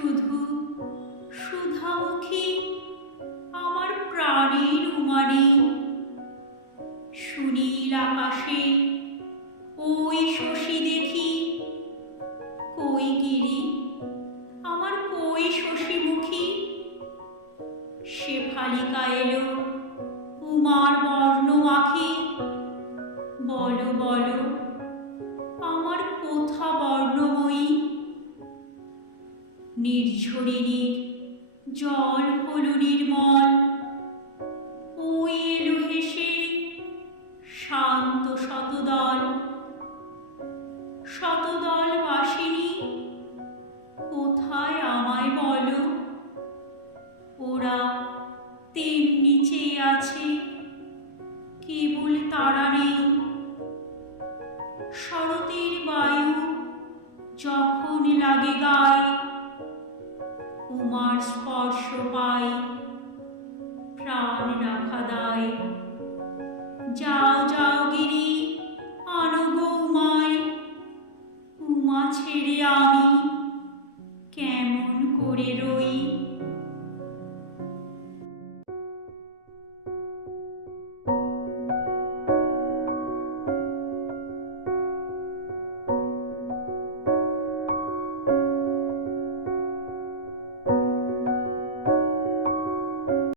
শুধু সুধামুখী আমার প্রাণের উমারি সুনীল আকাশে ওই শশী দেখি। কই গিরি আমার কই শশীমুখী সে ফালিকা এলো উমার বর্ণ মাখি। বলো বলো নির্ঝরিণীর জল হলো নির্মল। ওই এলো হেসে শান্ত শতদল। শতদল বাসিনী, কোথায় আমায় বলো? ওরা তেমনি চেয়ে আছে, কেবল তারা নেই। শরতের বায়ু যখন লাগে গায়ে উমার স্পর্শ পাই। প্রাণ রাখা দায়। যাও যাও গিরি, আনো গো উমায় উমা ছেড়ে আমি কেমন করে রই?